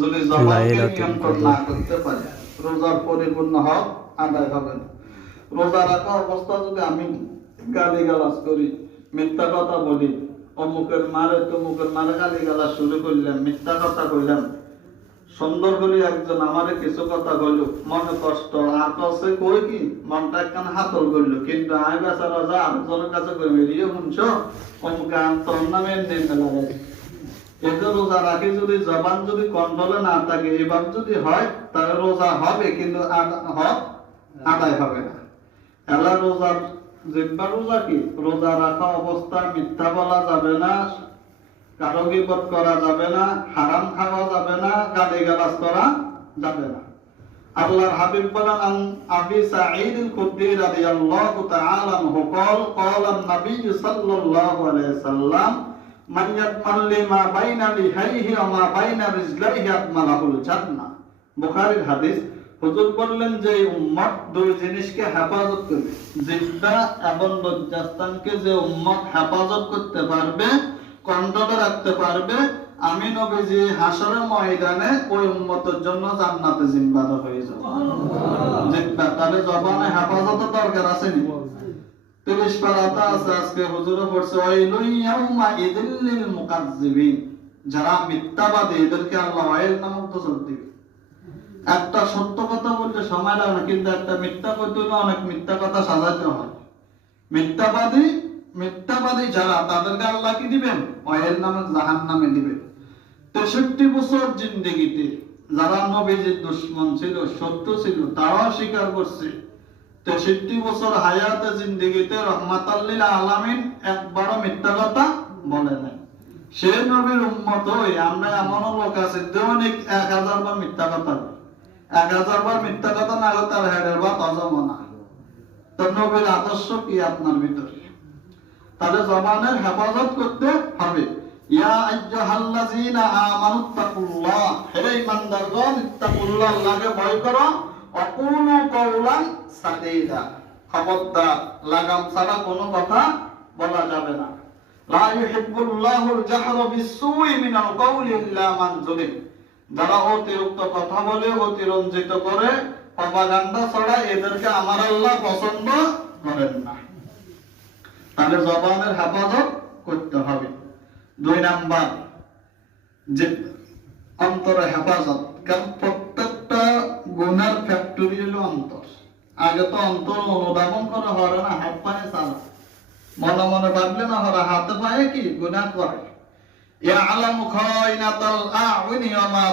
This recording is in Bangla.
যদি জবানকে নিয়ন্ত্রণ না করতে পারে রোজার পরিপূর্ণ হক আদায় হবে না। রোজা রাখা অবস্থা যদি আমি গালিগালাজ করি, মিথ্যা কথা বলি, অমুকের মারে তমুকের মারে গালিগালাজ শুরু করলাম, মিথ্যা কথা কইলাম, সুন্দর করে একজন আমারে কিছু কথা কইল, মনে কষ্ট আর কষ্টে কই কি মনটা একখান হাতল করলো, কিন্তু আমি বেচারা যা আরেকজনের কাছে কই মেরিয়ে শুনছো অমুকে তোর নামে এমনি লাগাই। এতে রোজা রাখি যদি জবান যদি কন্ট্রোলে না থাকে, এবার যদি হয় তাহলে রোজা হবে কিন্তু হক আদায় হবে না। এলা রোজার জিব্বা রোজা কি, রোজা রাখা অবস্থা মিথ্যা বলা যাবে না, কারো গীবত করা যাবে না, হারাম খাওয়া যাবে না, গালিগালাজ করা যাবে না। আল্লাহর হাবিব বলেন, আন আবি সাঈদ আল-খুদরি রাদিয়াল্লাহু তাআলা আনহু قال قال النبي صلى الله عليه وسلم মান ইয়াতমাল্লি মা বাইনা লিহাইহি ওয়া মা বাইনা রিজলাইহি আতমালাহুল জান্নাহ। বুখারীর হাদিস। হুজুর বললেন যে উম্মত দুই জিনিসকে হেফাজত করবে, জিহ্বা এবং লজ্জাস্থানকে যে উম্মত হেফাজত করতে পারবে, কন্ট্রোলে রাখতে পারবে, আমি নবীজি হাসরের ময়দানে ওই উম্মতের জন্য জান্নাতে জিম্মাদার হয়ে যাব। জিহ্বা তাহলে জবানে হেফাজতের দরকার আছে নি? 30 পারাটা আছে আজকে হুজুরে পড়ছে, ওয়াইলু ইয়াউমা ইদিল লিল মুকাজ্জিবিন, যারা মিথ্যাবাদী এদেরকে আল্লাহ ওয়াইল নামক দোষর দিবে। একটা সত্য কথা বলতে সময় লাগে না, কিন্তু একটা মিথ্যা কইতে হলে অনেক মিথ্যা কথা সাজাতে হয়। মিথ্যাবাদী যারা তাদেরকে আল্লাহ কি দিবেন? ওয়াইল নামক জাহান্নামে দিবেন। 63 বছর জিন্দেগিতে যারা নবীজির দুশমন ছিল, শত্রু ছিল, তারাও স্বীকার করছে। 63 বছর হায়াতে জিন্দেগিতে রহমাতাল লিল আলামিন একবারও মিথ্যা কথা বলে নাই। সে নবীর উম্মত হই আমরা এমন লোক আছে দৈনিক 1000 বার মিথ্যা কথা বলে, 1000 বার মিথ্যা কথা না হলে তার হেডের ভাত হজম না। তো নবীর আদর্শ কি আপনার ভিতরে? তাহলে জবানের হেফাজত করতে হবে। ইয়া আইয়ুহাল্লাযীনা আমানুত্তাকুল্লাহ, হে ঈমানদারগণ, ইত্তাকুল্লাহ, আল্লাহকে ভয় করো, অকুলু কাওলান সাদীদা, খবরদার লাগাম ছাড়া কোনো কথা বলা যাবে না। লা ইউহিব্বুল্লাহুল জাহরা বিসসুই মিনাল কাওলি ইল্লা মান যুলিম, যারা অতিরিক্ত কথা বলে, অতিরঞ্জিত করে, প্রপাগান্ডা ছড়ায়, এদেরকে আমার আল্লাহ পছন্দ করেন না। তাহলে জবানের হেফাজত করতে হবে। 2 নাম্বার যে অন্তরের হেফাজত, কারণ প্রত্যেকটা গুনার ফ্যাক্টরি হলো অন্তর। আগে তো অন্তর অনুধাবন করা হয় না, হাত পায়ে চালা, মনে মনে ভাবলে না হয়, হাতে পায়ে কি গুনাহ করে। ইয়ালামু খায়নাতাল আ'ইনি ওয়া মা